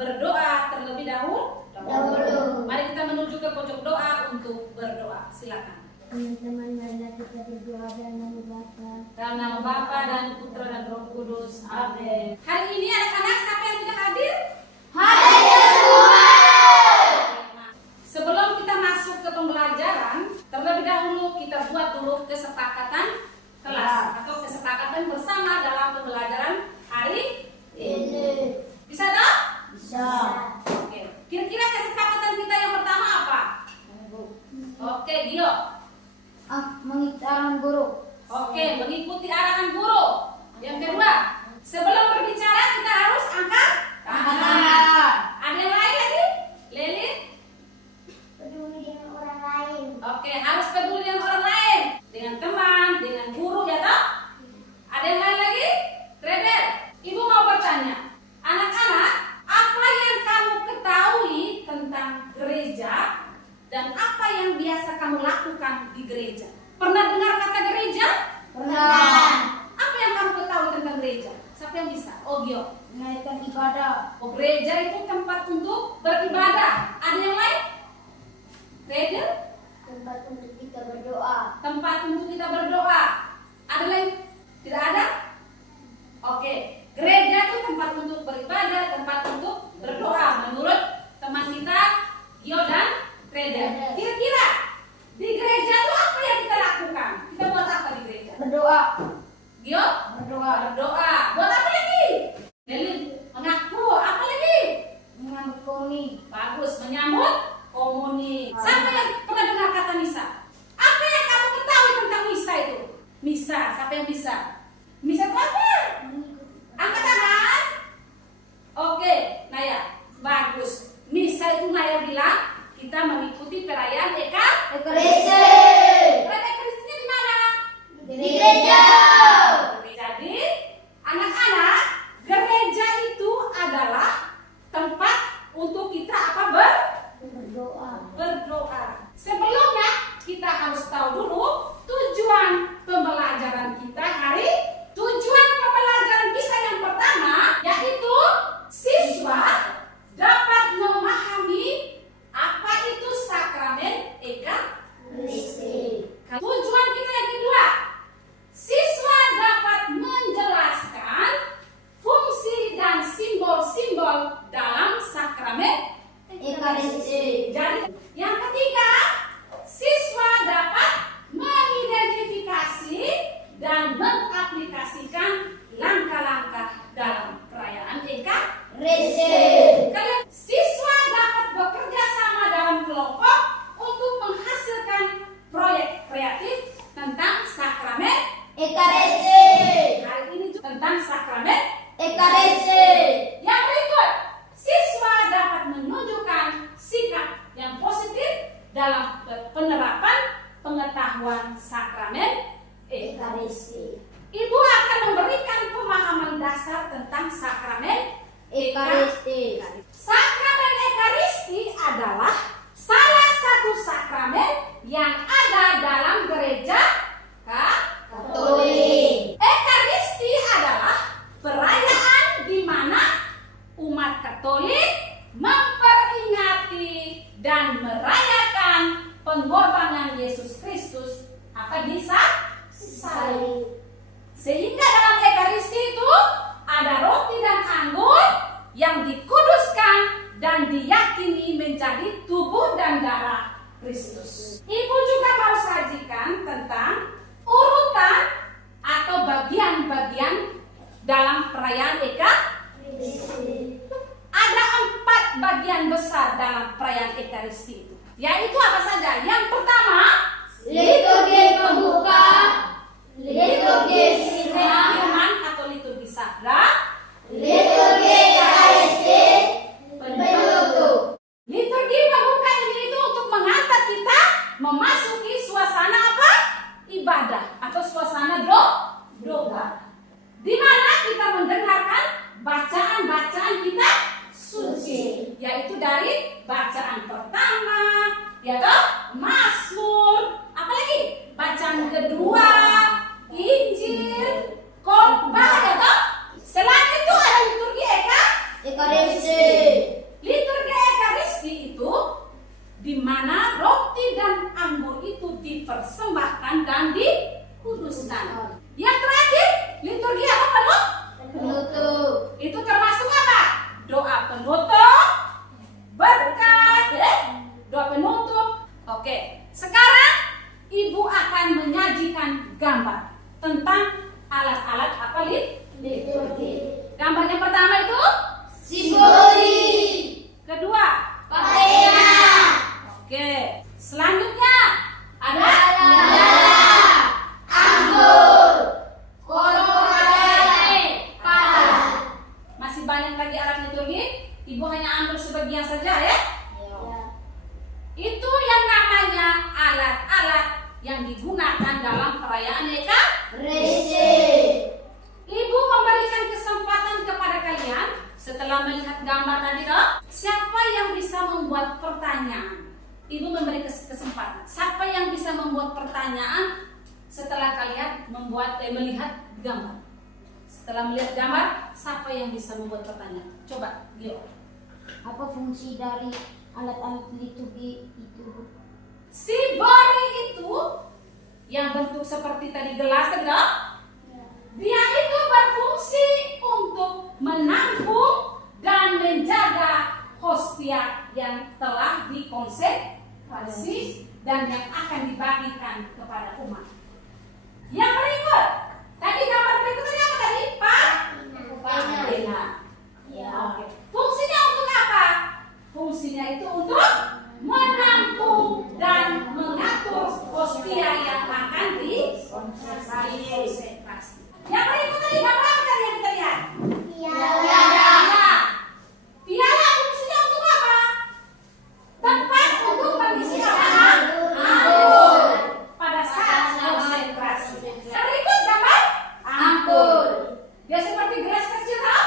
berdoa terlebih dahulu. Mari kita menuju ke pojok doa untuk berdoa. Silakan. Teman-teman, marilah kita berdoa dalam nama Bapa, Dalam nama Bapa dan Putra dan Roh Kudus. Amin. Hari ini anak-anak siapa yang tidak hadir? hadir semua. Sebelum kita masuk ke pembelajaran, terlebih dahulu kita buat dulu kesepakatan kelas atau kesepakatan bersama dalam pembelajaran hari ini. Bisa dong? Bisa. Oke. Kira-kira kesepakatan kita yang pertama apa? Oke, Gio. Mengikuti arahan guru. Oke, mengikuti arahan guru. Yang kedua, sebelum berbicara kita harus angkat tangan. Ada yang lain lagi? Lelin? Peduli dengan orang lain. Oke, harus peduli dengan orang lain, dengan teman, dengan guru, ya toh? Ada yang lain lagi? Treder, Ibu mau bertanya, anak-anak, apa yang kamu ketahui tentang gereja dan apa yang biasa kamu lakukan di gereja? Pernah dengar kata gereja? Pernah. Apa yang kamu ketahui tentang gereja? Siapa yang bisa? Oh, Gio. Menaikkan ibadah. Oh, gereja itu tempat untuk beribadah. Ada yang lain? Treder? Tempat untuk kita berdoa. Tempat untuk kita berdoa. Ada lain? Tidak ada? Oke, gereja itu tempat untuk beribadah, tempat untuk berdoa. Menurut teman kita, Gio dan Treder. Kira-kira di gereja itu apa yang kita lakukan? Kita buat apa di gereja? Berdoa. Gio? Berdoa. Berdoa. Buat apa lagi? Lelin, mengaku. Apa lagi? Menyambut komuni. Bagus, menyambut komuni. Siapa yang pernah dengar kata misa? Apa yang kamu ketahui tentang misa itu? Misa, siapa yang bisa? Misa itu apa? Angkat tangan. Oke, Naya, bagus. Misa itu Naya bilang kita mengikuti perayaan Ekaristi. Perayaan Ekaristinya di mana? Di gereja. Jadi, anak-anak, gereja itu adalah tempat untuk kita apa? Berdoa. Berdoa. Sebelumnya kita harus tahu dulu tujuan pembelajaran kita hari. Tujuan pembelajaran kita yang pertama yaitu siswa dapat memahami apa itu sakramen Ekaristi. Tujuan kita yang kedua, siswa dapat menjelaskan fungsi dan simbol-simbol dalam sakramen Ekaristi. Jadi, yang ketiga, siswa dapat mengidentifikasi dan mengaplikasikan langkah-langkah dalam perayaan Ekaristi. Kalian siswa dapat bekerja sama dalam kelompok untuk menghasilkan proyek kreatif tentang sakramen Ekaristi. Hari ini tentang sakramen Ekaristi. Yang berikut, siswa dapat menunjukkan sikap yang positif dalam penerapan pengetahuan sakramen Ekaristi. Ibu akan memberikan pemahaman dasar tentang sakramen Ekaristi. Sakramen Ekaristi adalah salah satu sakramen yang ada dalam gereja Katolik. Ekaristi adalah perayaan di mana umat Katolik memperingati dan merayakan pengorbanan Yesus Kristus di salib. Sehingga dalam Ekaristi itu ada roti dan anggur yang dikuduskan dan diyakini menjadi tubuh dan darah Kristus. Ibu juga mau sajikan tentang urutan atau bagian-bagian dalam perayaan Ekaristi. Ada 4 bagian besar dalam perayaan Ekaristi itu. Yaitu apa saja? Yang pertama, Liturgi pembuka, liturgi firman atau liturgi sabda, liturgi Ekaristi, penutup. Liturgi pembuka ini itu untuk mengantar kita memasuki suasana apa? Ibadah atau suasana doa. Di mana kita mendengarkan bacaan-bacaan kita suci, yaitu dari bacaan pertama, yaitu Mazmur, apalagi bacaan kedua, Injil, khotbah, yaitu selain itu ada liturgi Ekaristi. Liturgi Ekaristi itu di mana roti dan anggur itu dipersembahkan dan dikuduskan. Yang terakhir, liturgi apa Penutup. itu termasuk apa? Doa penutup, berkat, doa penutup. Oke, sekarang Ibu akan menyajikan gambar tentang alat-alat apa Liturgi. Gambar yang pertama itu Simboli. kedua. Patena. Oke, selanjutnya ada Anggur. Korporale. Pala. masih banyak lagi alat liturgi. Ibu hanya ambil sebagian saja ya. Itu yang namanya alat-alat yang digunakan dalam perayaan Ekaristi. Ibu memberikan kesempatan kepada kalian setelah melihat gambar tadi toh, siapa yang bisa membuat pertanyaan? Ibu memberi kesempatan. Siapa yang bisa membuat pertanyaan setelah kalian melihat gambar? Setelah melihat gambar, siapa yang bisa membuat pertanyaan? Coba, Gio. Apa fungsi dari alat-alat liturgi itu? Simboli itu yang bentuk seperti tadi gelas tadi toh, dia itu berfungsi untuk menampung dan menjaga hostia yang telah dikonsekrasi dan yang akan dibagikan kepada umat. Yang berikut, tadi gambar berikutnya apa tadi? Patena. Oke. Fungsinya untuk apa? Fungsinya itu untuk menampung dan mengatur hostia yang akan dikonsekrasi. Yang berikut tadi gambar apa tadi yang kita lihat? Piala fungsinya untuk apa? Tempat untuk mengisi apa? Anggur pada saat konsekrasi. Yang berikut gambar Anggur. dia seperti gelas kecil toh?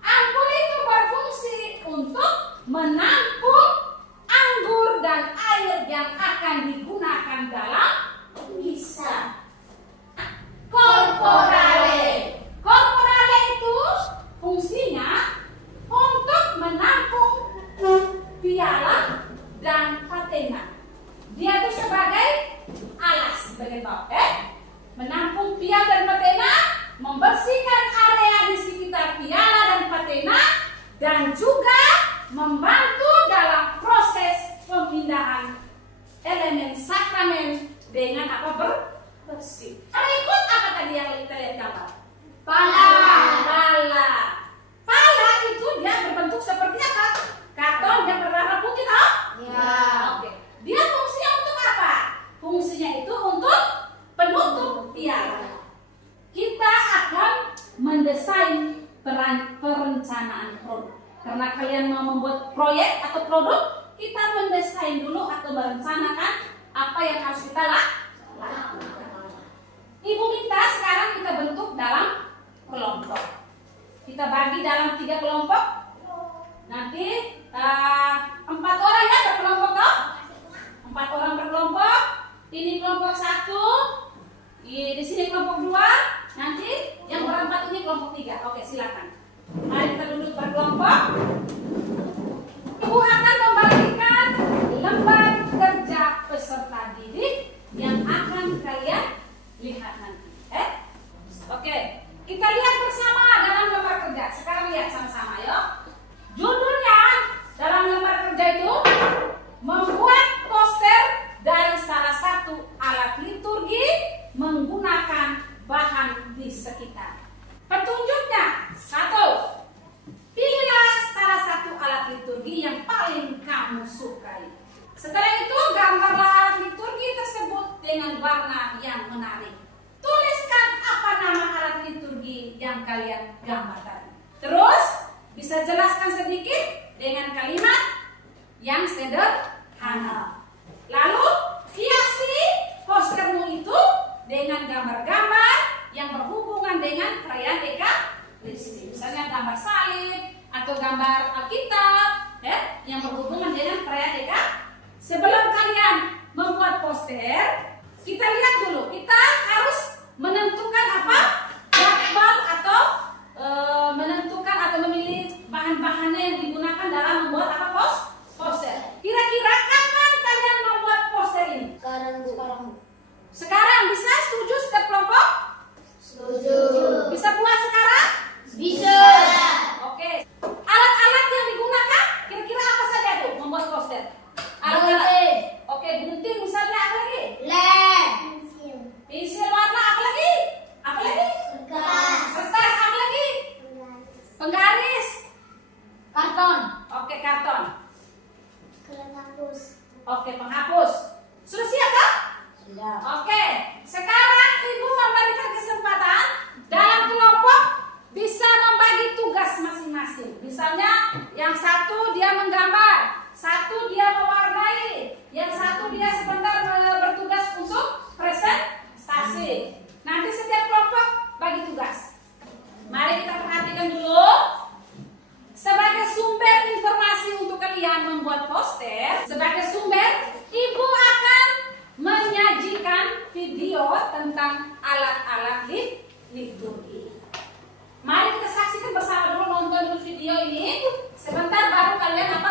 Anggur itu berfungsi untuk menampung anggur dan air yang akan digunakan dalam misa. Korporale itu fungsinya untuk menampung piala dan patena. Dia itu sebagai alas bagian bawah, menampung piala dan patena, membersihkan area di sekitar piala dan patena, dan juga membantu dalam proses pemindahan elemen sakramen dengan apa bersih. Berikut apa tadi yang kita lihat gambar? Pala itu dia berbentuk seperti apa? Karton yang berwarna putih toh? Oke. Dia fungsinya untuk apa? Fungsinya itu untuk penutup piala. Kita akan mendesain perencanaan produk. Karena kalian mau membuat proyek atau produk, kita mendesain dulu atau merencanakan apa yang harus kita lakukan. Ibu minta sekarang kita bentuk dalam kelompok. Kita bagi dalam 3 kelompok. Nanti 4 orang ya berkelompok toh? 4 orang berkelompok. Ini kelompok 1. Di sini kelompok 2. Nanti yang berempat ini kelompok 3. Oke, silakan. Mari kita duduk berkelompok. Ibu akan membagikan lembar kerja peserta didik yang akan kalian lihat nanti. Oke, kita lihat bersama dalam lembar kerja. Sekarang lihat sama-sama ya. Judulnya dalam lembar kerja itu membuat poster dari salah satu alat liturgi menggunakan bahan di sekitar. Petunjuknya 1. Pilihlah salah satu alat liturgi yang paling kamu kamu sukai. Setelah itu gambarlah alat liturgi tersebut dengan warna yang menarik. Tuliskan apa nama alat liturgi yang kalian gambar tadi. Terus bisa jelaskan sedikit dengan kalimat yang sederhana. Lalu hiasi postermu itu dengan gambar-gambar yang berhubungan dengan perayaan Ekaristi. Misalnya gambar salib atau gambar Alkitab, ya, yang berhubungan dengan perayaan Ekaristi. Sebelum kalian membuat poster, kita lihat dulu. Kita harus menentukan apa? Jadwal atau menentukan atau memilih bahan-bahannya yang digunakan dalam membuat apa poster. Kira-kira kapan kalian membuat poster ini? Sekarang. Sekarang bisa? Setuju setiap kelompok? Setuju. Bisa buat sekarang? Bisa. Oke. Alat-alat yang digunakan kira-kira apa saja tuh membuat poster? Alat-alat. Oke, gunting misalnya, apa lagi? Lem. Pensil warna, apa lagi? Apa lagi? Kertas, apa lagi? Penggaris. Karton. Oke, karton. Penghapus. Oke, penghapus. Sudah siap kan? Sudah. Oke, sekarang ibu memberikan kesempatan dalam kelompok bisa membagi tugas masing-masing. Misalnya, yang satu dia menggambar, satu dia mewarnai, yang satu dia sebentar bertugas untuk presentasi. Nanti setiap kelompok bagi tugas. Mari kita perhatikan dulu. Sebagai sumber informasi untuk kalian membuat poster, sebagai sumber, ibu akan menyajikan video tentang alat-alat liturgi. Mari kita saksikan bersama dulu, nonton dulu video ini. Sebentar baru kalian apa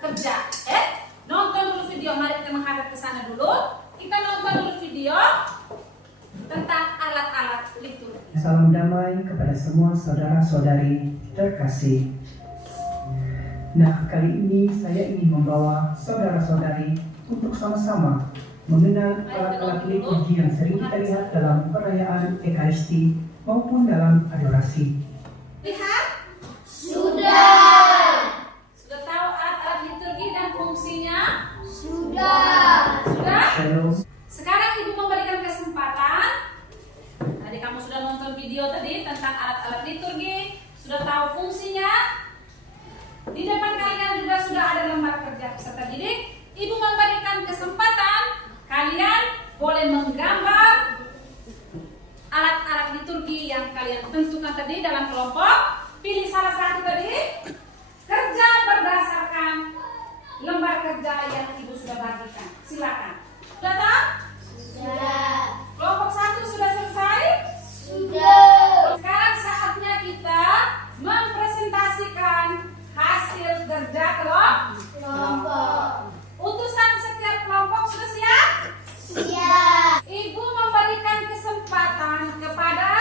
kerja. Nonton dulu video. Mari kita menghadap ke sana dulu. Kita nonton dulu video tentang alat-alat liturgi. Salam damai kepada semua saudara-saudari terkasih. Nah, kali ini saya ingin membawa saudara-saudari untuk sama-sama mengenal alat-alat liturgi yang sering kita lihat dalam perayaan Ekaristi maupun dalam adorasi. Lihat? Sudah. Sudah tahu alat-alat liturgi dan fungsinya? Sudah. Sudah? Shalom. Sekarang ibu memberikan kesempatan. Tadi kamu sudah nonton video tadi tentang alat-alat liturgi, sudah tahu fungsinya. Di depan kalian juga sudah ada lembar kerja peserta didik. Ibu memberikan kesempatan kalian boleh menggambar alat-alat liturgi yang kalian tentukan tadi dalam kelompok. Pilih salah satu tadi. Kerja berdasarkan lembar kerja yang ibu sudah bagikan. Silakan. Sudah tahu? Sudah. Kelompok 1 sudah selesai? Sudah. Sekarang saatnya kita mempresentasikan hasil kerja Kelompok. utusan setiap kelompok sudah siap? Siap. Ibu memberikan kesempatan kepada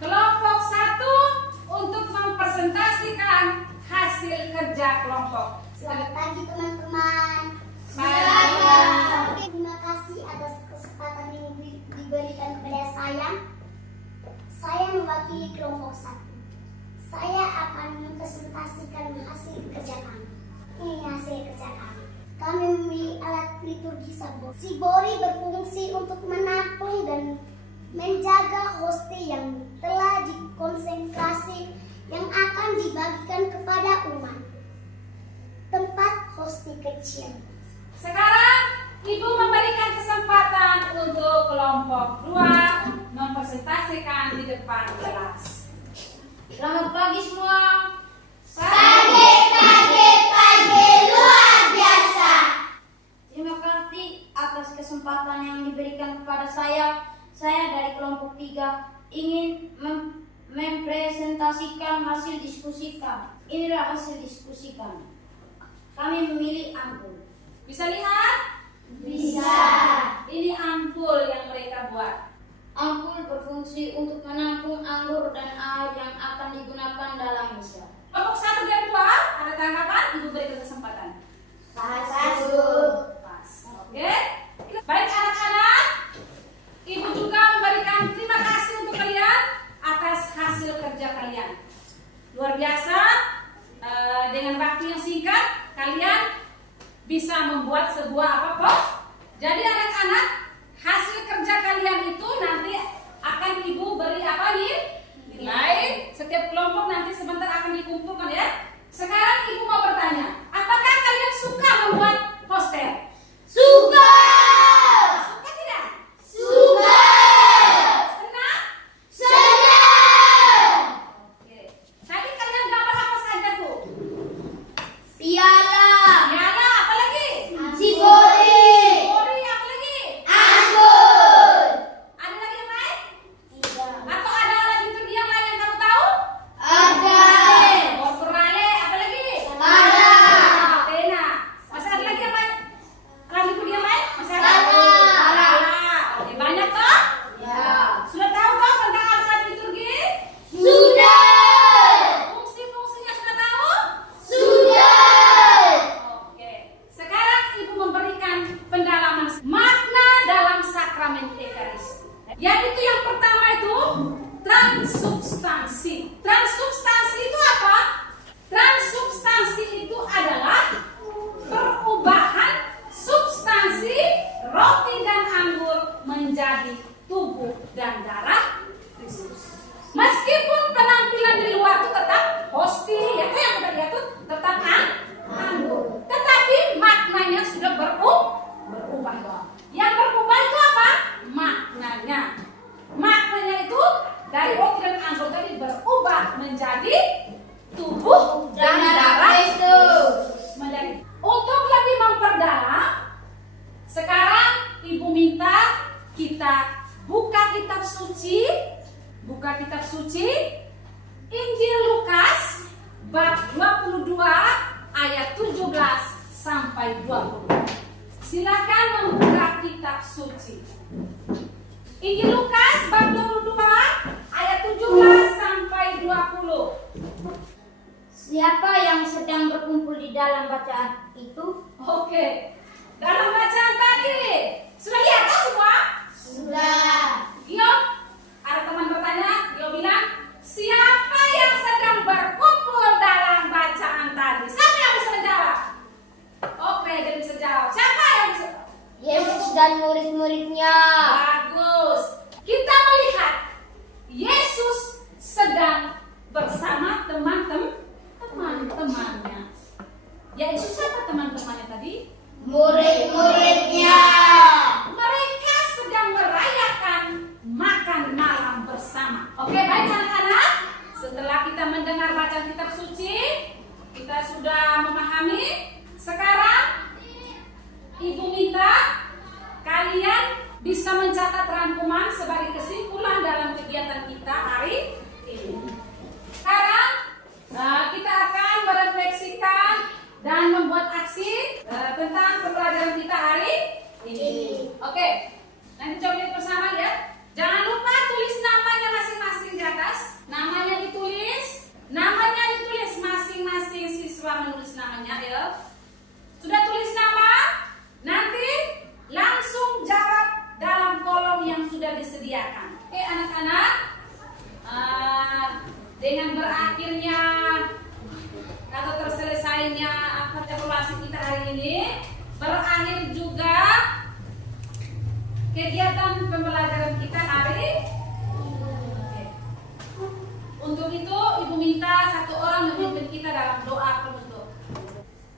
kelompok 1 untuk mempresentasikan hasil kerja kelompok. Selamat pagi teman-teman. Pagi. Terima kasih atas kesempatan yang diberikan kepada saya. Saya mewakili kelompok 1. Saya akan mempresentasikan hasil kerja kami. Ini hasil kerja kami. Kami memilih alat liturgi Sibori. Sibori berfungsi untuk menampung dan menjaga hosti yang telah dikonsentrasi yang akan dibagikan kepada umat. Tempat hosti kecil. Sekarang ibu memberikan kesempatan untuk kelompok 2 mempresentasikan di depan kelas. Selamat pagi semua. Pagi. Pagi luar biasa. Terima kasih atas kesempatan yang diberikan kepada saya. Saya dari kelompok 3 ingin mempresentasikan hasil diskusi kami. Inilah hasil diskusi kami. Kami memilih ampul. Bisa lihat? Bisa. Ini ampul yang mereka buat. Ampul berfungsi untuk menampung anggur dan air yang akan digunakan dalam misa. Kelompok 1 dan 2 ada tanggapan? Ibu berikan kesempatan. Satu. Pas. Oke. Baik anak-anak, ibu juga memberikan terima kasih untuk kalian atas hasil kerja kalian. Luar biasa. Dengan waktu yang singkat kalian bisa membuat sebuah apa pos. Jadi anak-anak, hasil kerja kalian itu nanti akan ibu beri apa nih? Nilai. Setiap kelompok nanti sebentar akan dikumpulkan ya. Sekarang ibu mau bertanya, apakah kalian suka membuat poster? Suka. Suka tidak? Suka. Senang? Senang. Oke. Tadi kalian gambar apa saja tuh? Piala. Piala, apa lagi? Cibori. Ori, apa lagi? Anggur. Ada lagi yang lain? Tidak. Atau ada alat liturgi yang lain yang kamu tahu? Ada. Orale, apa lagi? Pada. Tena. Masih ada lagi apa? Alat liturgi yang lain? Masih ada? Pala. Pala. Oke, banyak toh? Ya. Sudah tahu toh tentang alat liturgi? Sudah. Fungsi-fungsinya sudah tahu? Sudah. Oke. Sekarang ibu memberikan pendalaman makna dalam sakramen Ekaristi. Yaitu yang pertama itu transubstansi. Transubstansi itu apa? Transubstansi itu adalah perubahan substansi roti dan anggur menjadi tubuh dan darah Kristus. Meskipun penampilan di luar itu tetap hosti, ya kan yang kita lihat itu tetap anggur, tetapi maknanya sudah berubah. Yang berubah itu apa? Maknanya. Maknanya itu dari roti dan anggur tadi berubah menjadi tubuh dan darah Kristus. menjadi. Untuk lebih memperdalam, sekarang ibu minta kita buka kitab suci, Injil Lukas bab 22 ayat 17 sampai 20. Silakan membuka kitab suci. Injil Lukas bab 22 ayat 17 sampai 20. Siapa yang sedang berkumpul di dalam bacaan itu? Oke. Dalam bacaan tadi sudah lihat kan semua? Sudah. Gio, ada teman bertanya, Gio bilang, siapa yang sedang berkumpul dalam bacaan tadi? Siapa yang bisa menjawab? Oke, dia bisa jawab. Siapa yang bisa? Yesus dan murid-muridnya. Bagus. Kita melihat Yesus sedang bersama teman-temannya. Yaitu siapa teman-temannya tadi? Murid-muridnya. Mereka sedang merayakan makan malam bersama. Oke, baik anak-anak. Setelah kita mendengar bacaan kitab suci, kita sudah memahami. Sekarang ibu minta kalian bisa mencatat rangkuman sebagai kesimpulan dalam kegiatan kita hari ini. Sekarang kita akan merefleksikan dan membuat aksi tentang pembelajaran kita hari ini. Oke, nanti coba lihat bersama ya. Jangan lupa tulis namanya masing-masing di atas. Namanya ditulis masing-masing siswa menulis namanya ya. Sudah tulis nama? Nanti langsung jawab dalam kolom yang sudah disediakan. Oke anak-anak, dengan berakhirnya atau terselesainya evaluasi kita hari ini, berakhir juga kegiatan pembelajaran kita hari ini. Untuk itu ibu minta satu orang memimpin kita dalam doa penutup.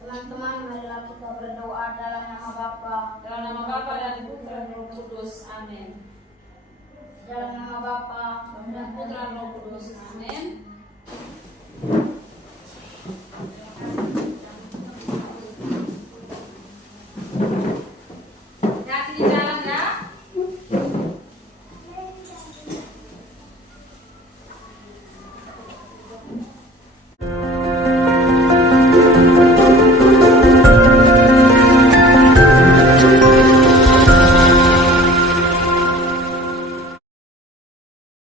Teman-teman, marilah kita berdoa dalam nama Bapa, Dalam nama Bapa dan Putra dan Roh Kudus. Amin. dalam nama Bapa Dan Putra dan Roh Kudus. Amin.